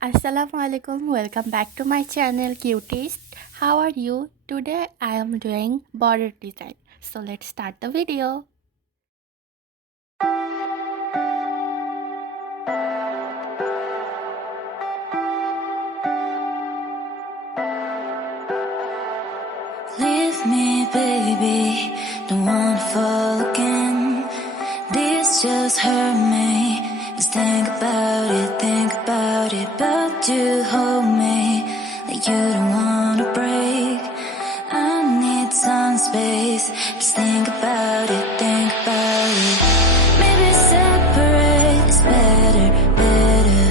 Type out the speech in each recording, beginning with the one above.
Assalamualaikum, welcome back to my channel Cuties. How are you? Today I am doing border design. So let's start the video. Leave me, baby, don't wanna fall again. This just hurt me. Just think about it, but you hold me like you don't wanna break. I need some space. Just think about it, Maybe separate is better, better.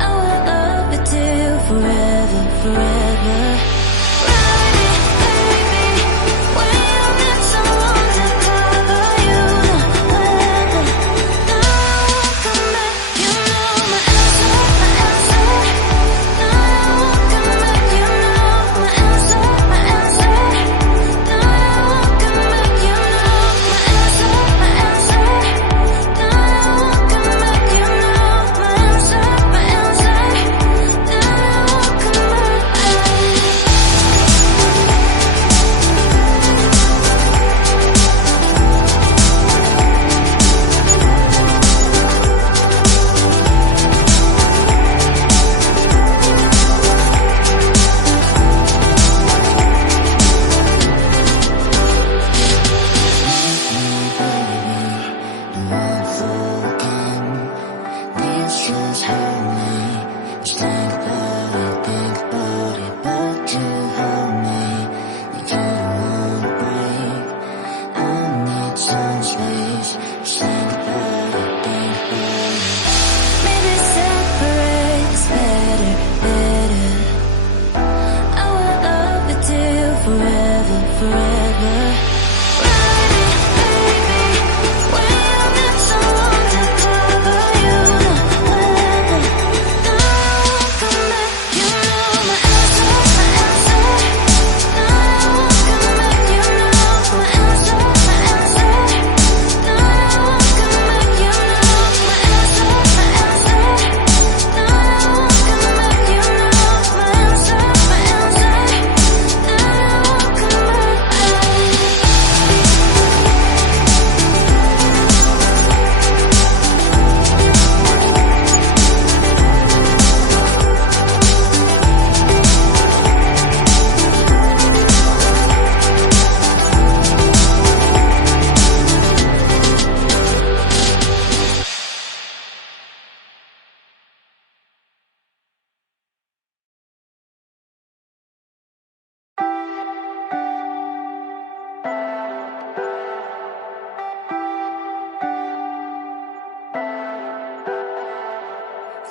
I will love you till forever, forever.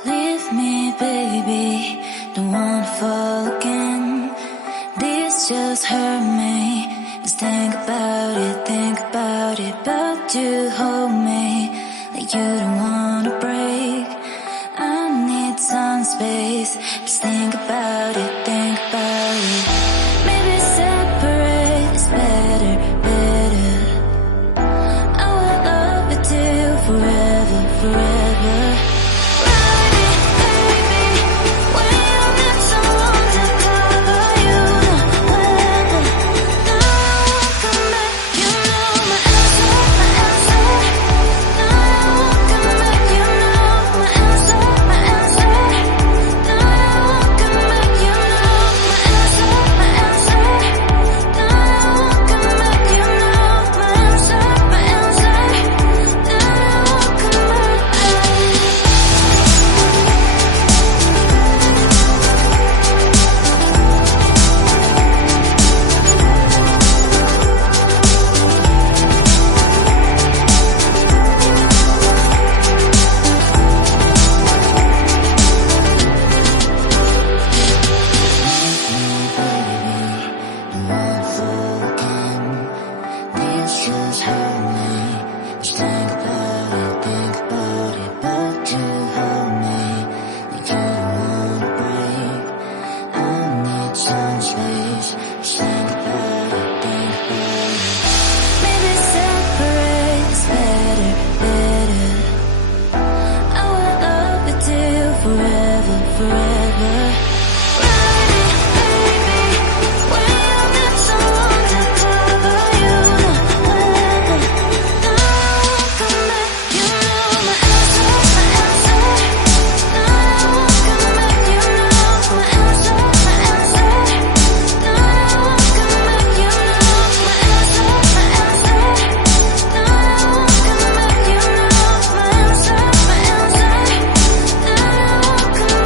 Leave me, baby, don't wanna fall again. This just hurt me. Just think about it, but you hold me like you don't wanna break. I need some space. Just think about it, Maybe separate is better, better. I will love you till forever, forever. forever. Ride it, baby, when you got someone to cover you. Whenever, now I won't come back. You know my answer, my answer. Now I won't come back. You know my answer, my answer. Now I won't come back. You know my answer, my answer. Now I won't come back. You know my answer, my answer. Now I won't come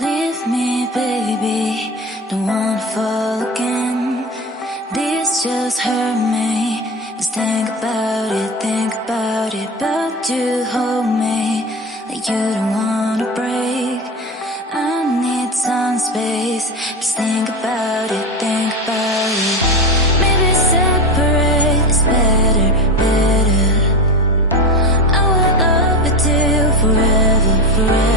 leave me, baby, don't wanna fall again. This just hurt me. Just think about it, but you hold me like you don't wanna break. I need some space. Just think about it, think about it. Maybe separate is better, better. I will love you till forever, forever.